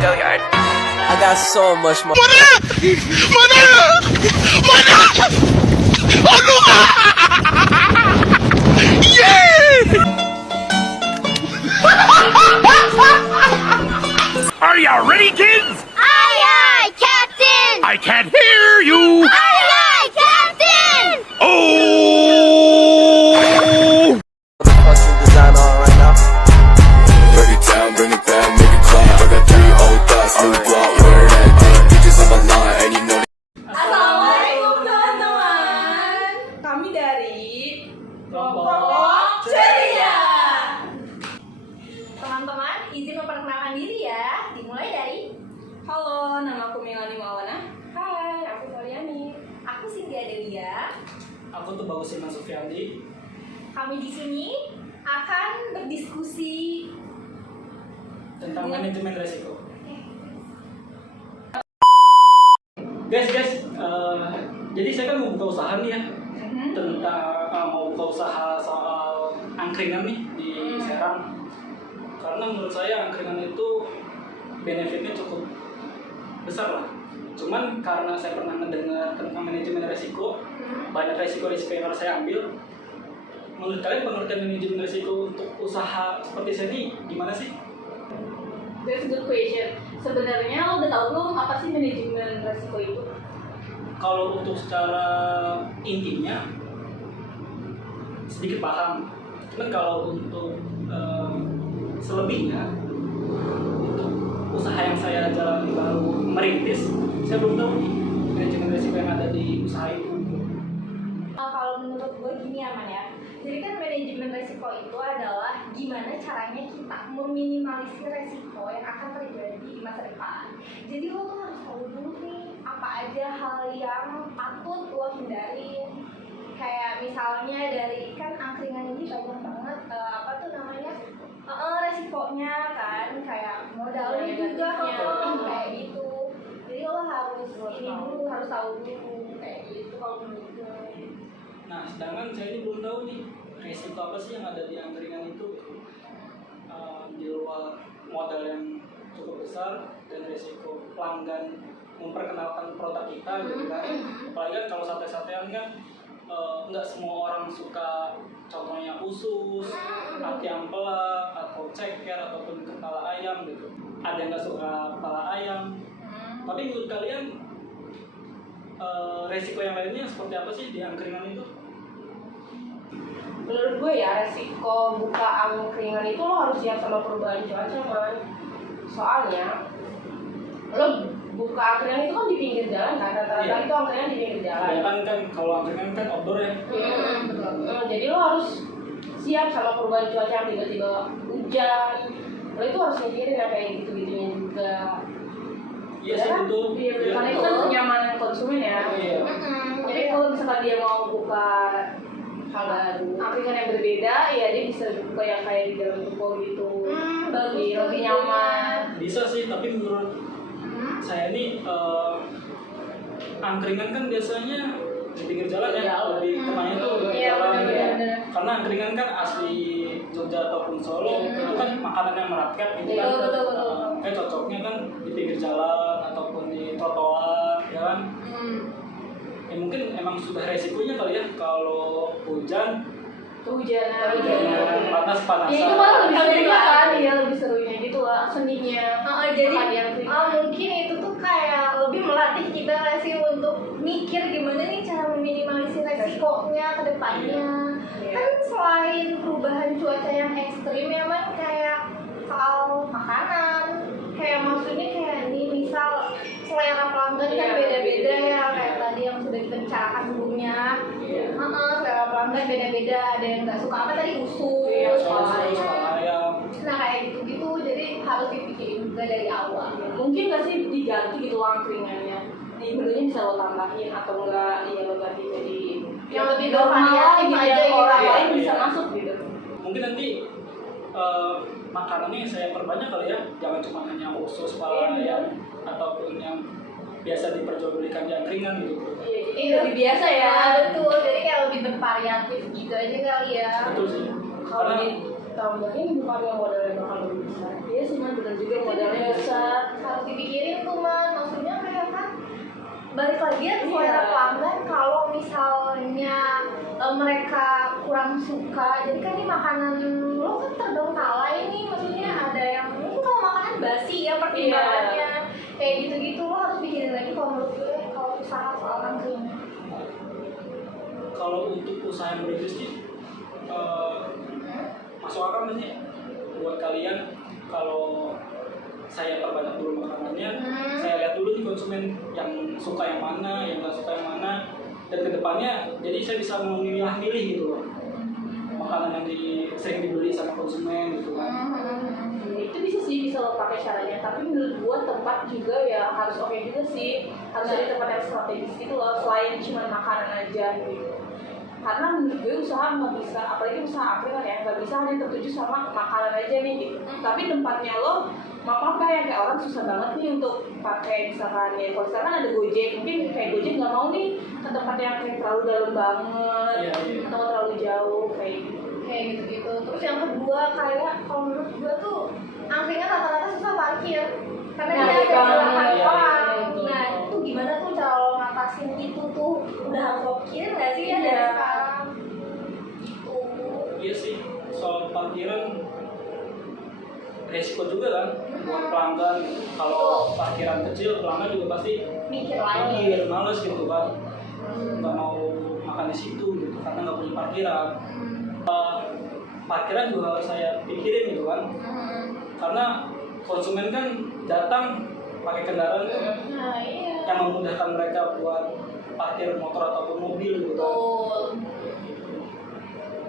go yard. I got so much more. Are ya ready, kids? Aye, aye, Captain! I can't hear you. Aye, aye, Captain! Oh! Fucking design on right now. Break it down, bring it back, make it clap. I got 3 old thoughts, new block, where that thing. Bitches on my line, and you know Assalamualaikum teman-teman. Kami dari Kelompok Ceria. Teman-teman, izin memperkenalkan diri ya. Dimulai dari halo, nama aku Melani Maulana. Hai, aku Soliani. Aku Cynthia Delia. Aku tuh Bagus Iman Sufiandi. Kami di sini akan berdiskusi Tentang manajemen resiko. Guys, jadi saya kan mau buka usaha nih ya. Tentang mau buka usaha soal angkringan nih di Serang. Karena menurut saya angkringan itu benefitnya cukup besar lah. Cuman karena saya pernah mendengar tentang manajemen resiko, banyak resiko-resiko yang harus saya ambil. Menurut kalian pengertian manajemen resiko untuk usaha seperti saya ini gimana sih? That's a good question. Sebenarnya lo udah tahu belum apa sih manajemen resiko itu? Kalau untuk secara intinya sedikit paham. Cuman kalau untuk selebihnya, untuk usaha yang saya jalani baru merintis, saya belum tahu nih manajemen resiko yang ada di usaha itu. Kalau menurut gue gini aman ya. Jadi kan manajemen resiko itu adalah gimana caranya kita meminimalisir resiko yang akan terjadi di masa depan. Jadi lo tuh harus tahu dulu nih apa aja hal yang patut lo hindari. Kayak misalnya dari kan angkringan ini banyak banget resikonya kan, kayak modalnya juga kayak gitu. Jadi lo harus harus tahu dulu kayak gitu kalau menurut gue. Nah, sedangkan saya ini belum tahu nih resiko apa sih yang ada di angkringan itu. Di luar modal yang cukup besar dan resiko pelanggan memperkenalkan produk kita gitu kan. Apalagi kan kalau sate-satean kan nggak semua orang suka, contohnya usus, hati ampela, atau ceker, ataupun kepala ayam gitu. Ada yang nggak suka kepala ayam. Tapi menurut kalian resiko yang lainnya seperti apa sih di angkringan itu? Menurut gue ya, resiko buka angkringan itu lo harus siap sama perubahan cuaca man. Soalnya lo buka angkringan itu kan di pinggir jalan kan, rata-rata itu angkringan di pinggir jalan. Kan kalau angkringan kan outdoor ya. Jadi lo harus siap sama perubahan cuaca yang tiba-tiba hujan. Lo itu harus mikirin yang kayak gitu-gitunya juga. Iya sih, kan? betul. Karena itu kan kenyamanan konsumen ya. Jadi kalau misalkan dia mau buka hal baru, angkringan yang berbeda, ya dia bisa buka yang kayak di dalam toko gitu. Lebih nyaman. Bisa sih, tapi menurut saya ini angkringan kan biasanya di pinggir jalan ya, lebih temannya tuh di jalan. Karena angkringan kan asli Jogja ataupun Solo itu kan makanan yang merakyat gitu kan. Kayak cocoknya kan di pinggir jalan ataupun di trotoar ya kan. Ya mungkin emang sudah resikonya kali ya kalau hujan, kehujanan, panas-panasan. Ya itu malah lebih seru kan, ya lebih serunya gitu lah seninya. Jadi mungkin itu tuh kayak lebih melatih kita sih untuk mikir gimana nih cara meminimalisir resikonya ke depannya. Kan selain perubahan cuaca yang ekstrim ya man, kayak soal makanan, kayak maksudnya kayak nih misal selera pelanggan kan beda-beda ya, kayak tadi yang sudah kita bicarakan sebelumnya. Selera pelanggan beda-beda, ada yang nggak suka apa tadi usus, ayam. nah kayak gitu-gitu, jadi harus dipikirin juga dari awal. Mungkin nggak sih diganti gitu angkringannya, di menunya bisa lo tambahin atau enggak, ya lo ganti jadi Yang lebih normal bervariatif gitu, aja yang gitu orang ya. lain bisa masuk gitu. Mungkin nanti makanannya saya perbanyak kali ya, jangan cuma hanya usus, kepala ayam ataupun yang biasa diperjualbelikan di angkringan gitu. Iya, jadi lebih biasa ya. Betul, jadi kayak lebih bervariatif gitu aja kali ya. Betul sih. Karena tambahin bukannya modalnya bakal lebih besar. Iya sih man, benar juga modalnya besar. Harus dipikirin tuh man, maksudnya kayak kan balik lagi ya ke Iya. selera pelanggan. Kalau misalnya mereka kurang suka, jadi kan ini makanan lo kan terbengkalai nih, maksudnya ada yang mungkin kalau makanan basi ya pertimbangannya kayak gitu-gitu, lo harus pikirin lagi kalau menurut gue kalau usaha soal angkring. Kalau untuk usaha yang berintis sih masuk akal nggak sih buat kalian kalau saya perbanyak dulu makanannya, saya lihat dulu nih konsumen yang suka yang mana, yang nggak suka yang mana, dan kedepannya jadi saya bisa memilah-milih gitu loh makanan yang sering dibeli sama konsumen gitu kan. Itu bisa lo pakai caranya, tapi menurut gua tempat juga ya harus oke juga sih, harus ada tempat yang strategis gitu loh, selain cuma makanan aja gitu. Karena menurut gue usaha nggak bisa, apalagi usaha angkringan ya, nggak bisa hanya tertuju sama makanan aja nih gitu. Tapi tempatnya lo mau apa ya, kayak orang susah banget nih untuk pakai misalkan ya, kalau sekarang ada Gojek, mungkin kayak Gojek nggak mau nih ke tempat yang kayak terlalu dalam banget, atau terlalu jauh kayak gitu. Terus yang kedua kayak kalau menurut gue tuh angkringan rata-rata susah parkir karena Nah, dia ada banget. jumlah orang. Iya. Nah itu gimana tuh cara lo ngatasin itu tuh, udah harus lo pikirin nggak sih ya Iya. dari sekarang? Gitu. Iya sih, soal parkiran resiko juga kan buat pelanggan. Kalau parkiran kecil pelanggan juga pasti Mikir lagi. mikir, males gitu kan, nggak mau makan di situ gitu karena nggak punya parkiran. Parkiran juga harus saya pikirin gitu kan, karena konsumen kan datang pakai kendaraan Nah iya. yang memudahkan mereka buat parkir motor ataupun mobil gitu kan. Betul.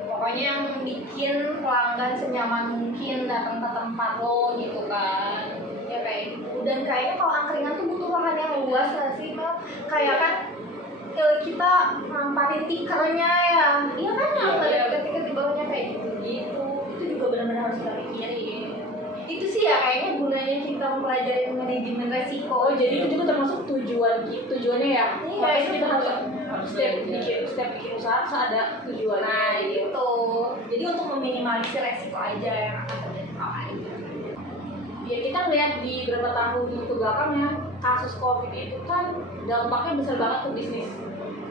Pokoknya yang bikin pelanggan senyaman mungkin datang ke tempat lo gitu kan. Ya kayak gitu. Dan kayaknya kalau angkringan tuh butuh lahan yang luas nggak sih Mel? Kayak kan kita namparin tikernya ya. Iya kan harus ada tiker-tiker di bawahnya kayak gitu. Itu juga benar-benar harus kita pikirin. Itu sih ya kayaknya gunanya kita mempelajari manajemen resiko. Oh, jadi itu juga termasuk tujuannya ya. Iya, Makanya itu kita harus tujuan. setiap bikin usaha harus ada tujuannya. Nah gitu. Jadi untuk meminimalisir resiko aja yang akan terjadi apa aja. Ya kita ngeliat di beberapa tahun ke belakang ya, kasus COVID itu kan dampaknya besar banget ke bisnis.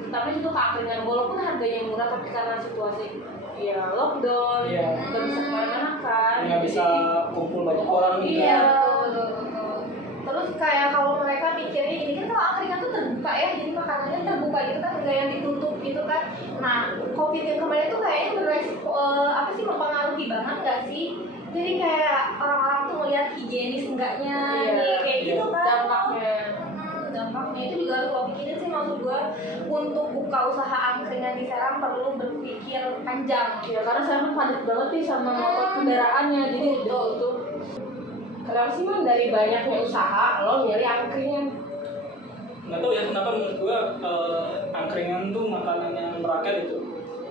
Tapi itu ke angkringan, walaupun harganya murah tapi karena situasi ya lockdown, nggak bisa kemana-mana kan. Nggak bisa kumpul banyak orang gitu. Iya. Betul. Terus kayak kalau mereka mikirnya ini kan kalau angkringan tuh terbuka ya, jadi makanannya terbuka gitu kan, nggak yang ditutup gitu kan. Nah, COVID yang kemarin tuh kayaknya apa sih mempengaruhi banget nggak sih? Jadi kayak orang-orang tuh melihat higienis enggaknya nih kayak gitu kan. Dampaknya itu juga harus lo pikirin sih, maksud gue untuk buka usaha angkringan di Serang perlu berpikir panjang. Ya karena saya padat banget nih sama motor kendaraannya, jadi Betul. itu. Kenapa sih man dari banyaknya usaha lo nyari angkringan? Nggak tahu ya kenapa menurut gua angkringan tuh makanan yang merakyat gitu.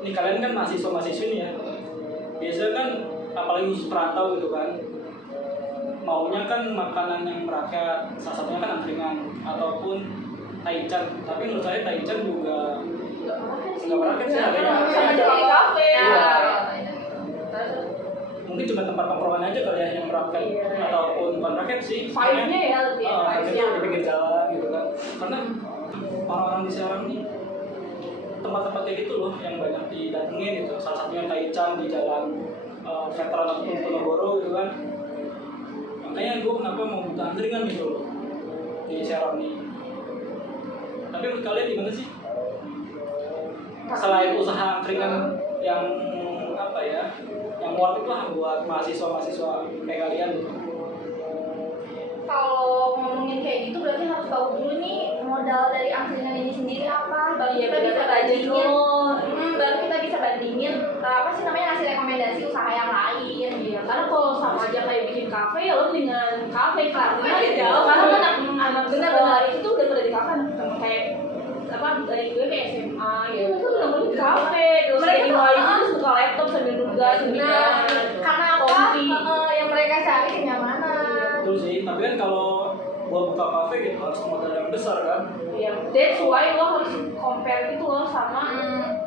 Ini kalian kan mahasiswa-mahasiswi nih ya. Biasanya kan apalagi khusus perantau gitu kan, maunya kan makanan yang merakyat, salah satunya kan angkringan ataupun taichan. Tapi menurut saya taichan juga nggak merakyat sih harganya. Sama aja kayak di kafe. Iya. Mungkin cuma tempat tongkrongan aja kali ya yang merakyat, ataupun bukan merakyat sih. Vibe-nya ya lebih Vibe-nya di pinggir jalan gitu kan. Karena orang-orang di Serang nih tempat-tempat kayak gitu loh yang banyak didatengin gitu. Salah satunya taichan di jalan Veteran ataupun Ponorogo gitu kan. Makanya gue kenapa mau buka angkringan gitu loh di Serang nih. Tapi menurut kalian gimana sih? Selain usaha angkringan yang apa ya, yang worth it lah buat mahasiswa-mahasiswa kayak kalian gitu. Kalau ngomongin kayak gitu berarti harus tahu dulu nih modal dari angkringan ini sendiri apa, baru Iya, kita bisa benar, bandingin. budget Baru kita bisa bandingin apa sih namanya, ngasih rekomendasi usaha yang lain. Iya, karena kalau sama aja kayak bikin kafe ya lo dengan kafe karena Kafe jauh jauh. karena anak Benar, sekolah benar. itu tuh udah pada di kafe sama kayak apa dari gue kayak SMA gitu itu udah nongkrong di kafe terus Mereka kayak di tuh, wifi terus buka laptop sambil nugas sambil Nah, karena apa? Kompi. Yang mereka cari kenyamanan. Betul sih, tapi kan kalau gua buka kafe gitu harus modal yang besar kan. ya that's why lo harus compare gitu lo sama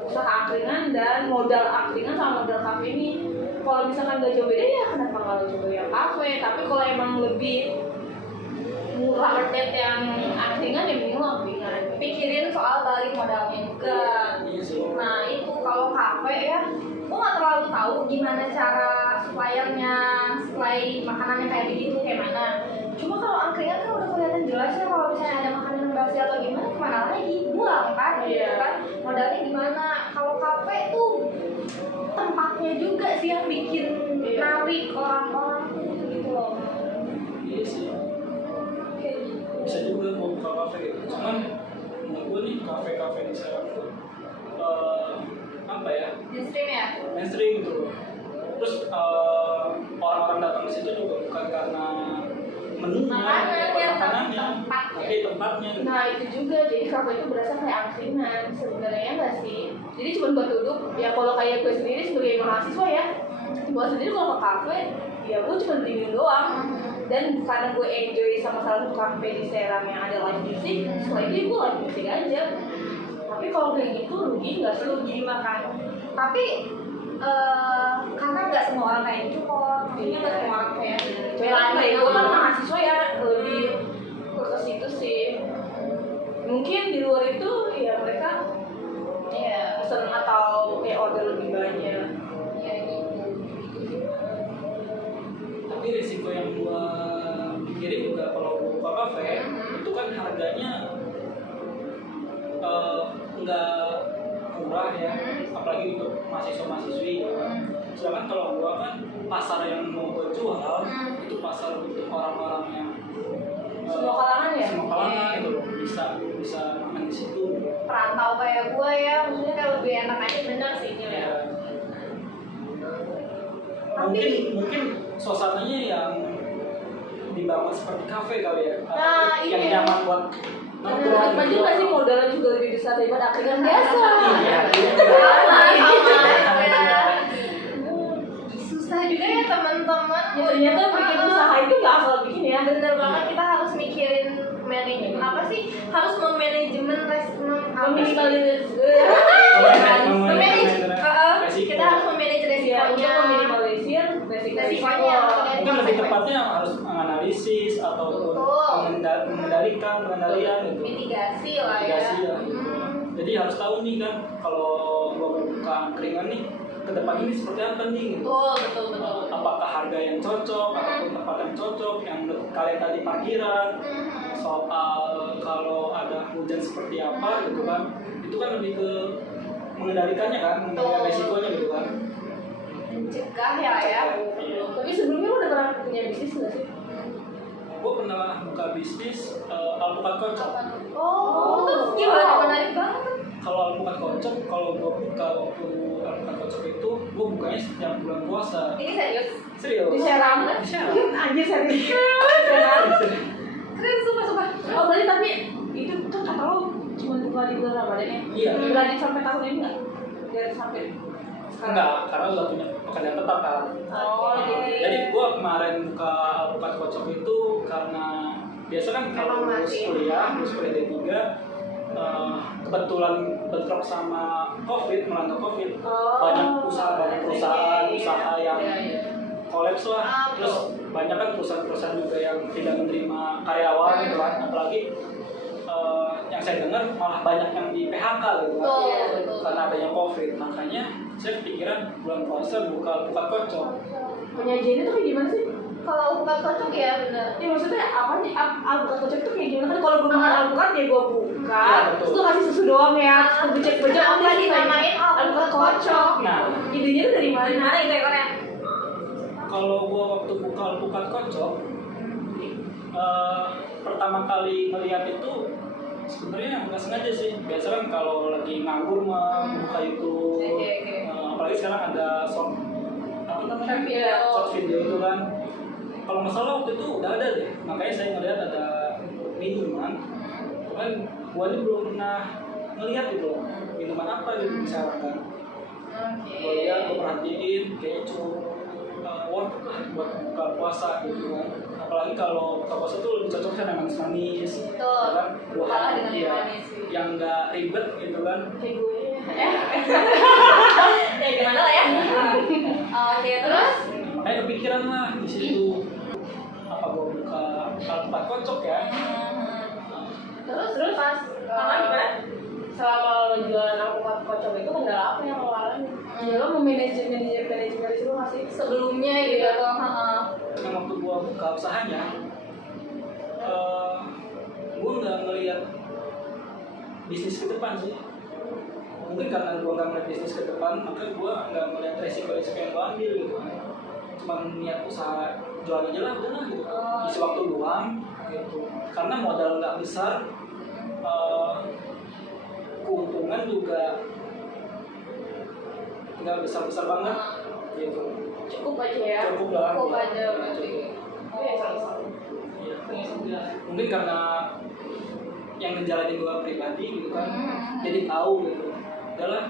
usaha angkringan dan modal angkringan sama modal kafe ini. kalau misalkan gak jauh beda ya kenapa nggak coba yang kafe. Tapi kalau emang lebih murah market yang angkringan ya mending lo angkringan. Pikirin soal balik modalnya juga. Iya sih. Nah itu kalau kafe ya, gue nggak terlalu tahu gimana cara suppliernya, supply makanannya kayak begitu kayak mana. Cuma kalau angkringan kan udah kelihatan jelas ya kalau misalnya ada makanan yang basi atau gimana, kemana lagi buang kan, gitu kan. Modalnya gimana? Kalau kafe tuh tempatnya juga sih yang bikin narik orang-orang gitu loh. Iya sih. Bisa juga mau buka kafe gitu. Cuman menurut gue nih kafe-kafe di Serang tuh apa ya? Mainstream ya? Mainstream gitu loh. Terus orang-orang datang ke situ juga bukan karena menunya, makanannya, tapi tempatnya. Nah itu juga, jadi kafe itu berasa kayak angkringan sebenarnya nggak sih? Jadi cuma buat duduk. Ya kalau kayak gue sendiri sebagai mahasiswa ya, gue sendiri kalau ke kafe ya gue cuma beli minum doang. Dan karena gue enjoy sama salah satu kafe di Serang yang ada live music, setelah itu gue live music aja. Tapi kalau kayak gitu rugi nggak sih? Rugi makan. Tapi karena nggak semua orang kayak gitu kok. Maksudnya nggak semua orang kayak Kayak gue kan mahasiswa ya lebih ke situ sih. Mungkin di luar itu ya mereka ya pesen atau kayak order lebih banyak. ya gitu. Tapi risiko yang gua pikirin juga kalau gua buka kafe itu kan harganya nggak murah ya, apalagi untuk mahasiswa-mahasiswi. Sedangkan kalau gua kan pasar yang mau gua jual itu pasar untuk orang-orang yang Semua kalangan ya? semua kalangan gitu loh, bisa makan di situ. Perantau kayak gue ya, maksudnya kayak lebih enak aja bener sih Nyil ya. Ya. Mungkin suasananya yang dibangun seperti kafe kali ya. Nah, yang iya. nyaman buat nongkrong. Cuma juga sih modalnya juga lebih besar daripada angkringan biasa. Iya, Ya. Susah juga ya teman-teman. Ya ternyata bikin usaha itu nggak asal bikin ya. Bener banget, kita harus mikirin manajemen apa sih? Harus memanajemen kita harus memanage resikonya. Untuk meminimalisir resikonya. Mungkin lebih tepatnya harus menganalisis ataupun pengendalian gitu. Mitigasi lah ya. Mitigasi ya. Jadi harus tahu nih kan kalau gua buka angkringan nih ke depan ini seperti apa nih gitu. Betul. Apakah harga yang cocok ataupun tempat yang cocok yang kalian tadi parkiran, soal kalau ada hujan seperti apa gitu kan, itu kan lebih ke mengendalikannya kan, mengendalikan resikonya gitu kan. Mencegah ya. Iya. Tapi sebelumnya lo udah pernah punya bisnis nggak sih? Gue pernah buka bisnis alpukat kocok. Terus gimana? Menarik banget. Kalau alpukat kocok, kalau gue buka waktu alpukat kocok itu, gue bukanya setiap bulan puasa. Ini serius? Serius? Di Serang? Di Serang. Anjir serius. Serang. Keren, sumpah. Oh berarti tapi itu tuh kata lo cuma buka di bulan Ramadan ya? Iya. Berani sampai tahun ini nggak? Dari sampai Enggak, karena udah punya pekerjaan tetap kan. Oh, Jadi gue kemarin buka alpukat kocok itu karena biasa kan kalau Memang lulus masih. kuliah D3 kebetulan bentrok sama melanda COVID, banyak perusahaan yang kolaps lah, terus banyak kan perusahaan-perusahaan juga yang tidak menerima karyawan gitu kan, apalagi yang saya dengar malah banyak yang di PHK gitu kan, Betul. karena adanya COVID. Makanya saya kepikiran bulan puasa buka alpukat kocok. penyajiannya tuh kayak gimana sih? Kalau bukan cocok ya bener. Ya maksudnya apa nih? Alpukat kocok tuh kayak gimana kan? Kalau gue makan alpukat ya gue buka, Iya, betul. terus lu kasih susu doang ya, terus becek-becek. Kenapa dinamain alpukat kocok? Nah, idenya tuh dari mana? Gimana itu ekornya? kalau gua waktu buka alpukat kocok, pertama kali melihat itu sebenarnya nggak sengaja sih. Biasa kan kalau lagi nganggur mah buka YouTube, Oke. apalagi sekarang ada short Video. short video itu kan. Kalau masalah waktu itu udah ada deh, makanya saya ngeliat ada minuman, cuman gua ini belum pernah ngelihat gitu loh, minuman apa gitu misalkan kan. Gua lihat, gua perhatiin, kayaknya cukup worth it lah buat buka puasa gitu kan. Apalagi kalau buka puasa tuh lebih cocok kan yang manis-manis, Betul. ya kan? Kalah dengan yang Iya, manis sih. yang nggak ribet gitu kan. Kayak gue. Ya gimana lah ya. ya terus makanya kepikiran lah di situ apa gue buka tempat kocok ya. Terus pas gimana? Selama lo jualan alpukat kocok itu kendala apa yang lo alami? Ya lo mau manajemen itu lo masih sebelumnya gitu atau Yang waktu gue buka usahanya, gue nggak ngeliat bisnis ke depan sih. Mungkin karena gue nggak ngeliat bisnis ke depan, maka gue nggak ngeliat resiko-resiko yang gue ambil gitu. Cuma niat usaha jual aja lah, udah lah gitu. Isi waktu luang gitu. Karena modal nggak besar, keuntungan juga nggak besar-besar banget gitu. cukup aja ya. Cukup lah. Cukup ya. aja berarti. Iya, sama-sama. Iya. Mungkin karena yang ngejalanin gue pribadi gitu kan, jadi tahu gitu. Adalah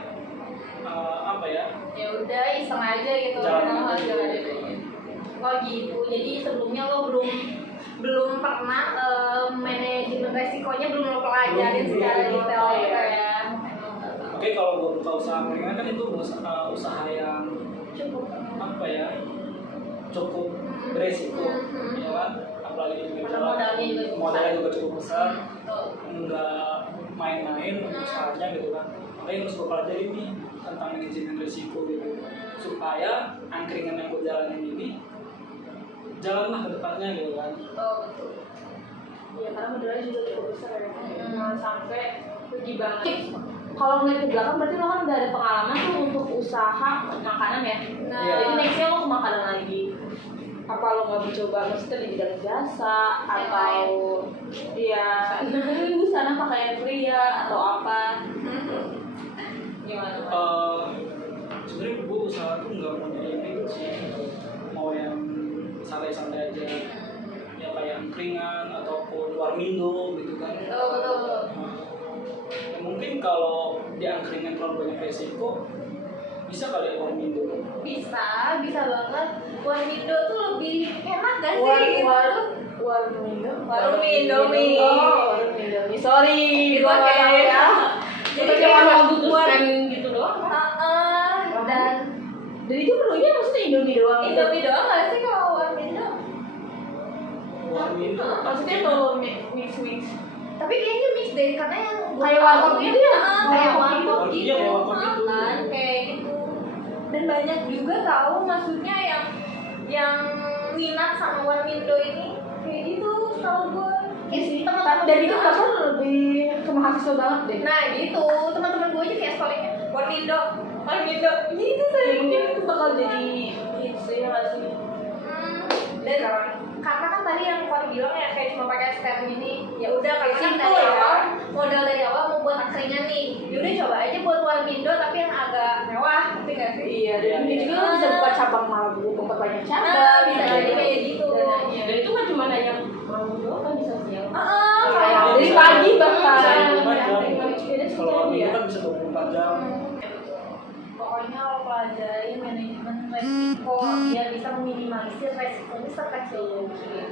apa ya? Ya udah iseng aja gitu. Jalan aja. Jalan aja. Oh gitu. Jadi sebelumnya lo belum pernah manajemen resikonya belum lo pelajarin Belum, secara belum. detail gitu ya. Oke, kalau gue buka usaha angkringan kan itu usaha yang Cukup. apa ya? Cukup beresiko, ya kan? Apalagi di Karena modalnya juga cukup modalnya juga cukup besar, Betul. nggak main-main usahanya gitu kan. Makanya harus gue pelajarin nih tentang manajemen risiko gitu, supaya angkringan yang gue jalanin ini jalanlah ke depannya gitu kan. Oh betul. Iya, karena modalnya juga cukup besar ya. Jangan sampai rugi banget. Kalau ngeliat ke belakang berarti lo kan udah ada pengalaman tuh untuk usaha makanan ya. Nah. Jadi nextnya lo ke makanan lagi. Apa lo nggak mencoba maksudnya di bidang jasa atau ya busana pakaian pria atau apa? Gimana? Sebenarnya gue usaha tuh nggak mau jadi yang itu sih, mau yang santai-santai aja, ya kayak angkringan ataupun warmindo gitu kan. Oh betul. Ya mungkin kalau di angkringan terlalu banyak resiko, bisa kali ya warmindo. Bisa banget. Warmindo tuh lebih enak gak sih? Warung Indomie. Oh, warung Indomie. Sorry, Itu kayak ya. Jadi cuma memutuskan gitu doang. Dan Jadi itu menunya maksudnya Indomie doang. Indomie doang gak sih kalau Warmindo? Warmindo. Maksudnya tuh mix. Tapi kayaknya mix deh karena yang Kayak warkop gitu ya? kayak Warkop warkop gitu. gitu. Iya, kayak warkop gitu. Kan kayak gitu. Dan banyak juga tahu maksudnya yang minat sama Warmindo ini kayak gitu tahu gue. Kayak sih teman-teman. Dan itu bahkan lebih ke mahasiswa banget deh. Nah gitu teman-teman gue aja kayak sekolahnya Warmindo gitu Ya, sih. mungkin itu bakal jadi hits ya nggak sih? Dan karena kan tadi yang Far bilang ya kayak cuma pakai stem ini ya udah kayak Simple dari ya. awal modal dari awal mau buat angkringan nih yaudah coba aja buat Warmindo tapi yang agak mewah ngerti nggak sih? Iya, dan mungkin juga lo bisa buka cabang malah memperbanyak Nah, cabang. bisa jadi kayak gitu. Dananya. Dan itu kan cuma hanya malam doang kan bisa siang. Kayak Dari pagi bahkan. Bisa 24 jam. Kalau warmindo kan bisa 24 jam. pokoknya lo pelajari manajemen resiko biar bisa meminimalisir resikonya sekecil mungkin.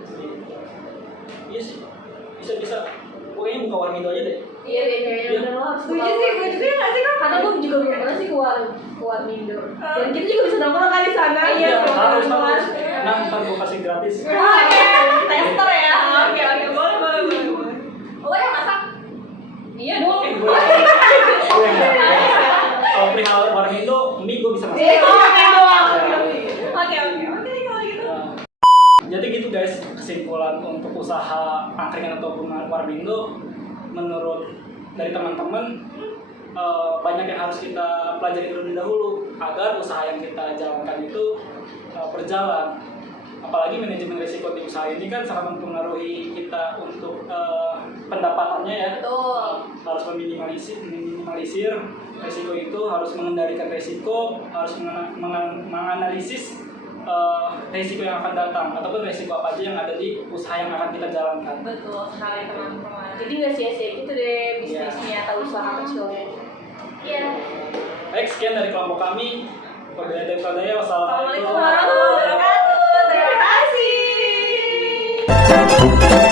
Iya sih, bisa. Pokoknya buka warmindo aja deh. Iya deh, kayaknya Iya. bener lo harus Setuju buka sih, gue juga nggak sih kak? karena gue juga belum pernah sih keluar Mindo. Dan kita juga bisa nongkrong kali di sana. Iya, harus. keluar. Nah, ntar gue kasih gratis. Oke, tester ya. Oke, boleh. Lo yang masak? Iya dong. Gue yang kalau perihal warmindo, mie gue bisa masak. Iya, doang. Oke, kalau gitu. Jadi gitu guys, kesimpulan untuk usaha angkringan ataupun warmindo menurut dari teman-teman banyak yang harus kita pelajari terlebih dahulu agar usaha yang kita jalankan itu berjalan. Apalagi manajemen risiko di usaha ini kan sangat mempengaruhi kita untuk pendapatannya ya. Betul. Harus meminimalisir risiko itu, harus mengendalikan risiko, harus menganalisis risiko yang akan datang ataupun risiko apa aja yang ada di usaha yang akan kita jalankan. Betul sekali teman-teman. Jadi nggak sia-sia gitu deh bisnisnya atau usaha kecilnya. Iya. Baik, sekian dari kelompok kami. Wabillahi taufiq. Wassalamualaikum Assalamualaikum warahmatullahi wabarakatuh. Terima kasih.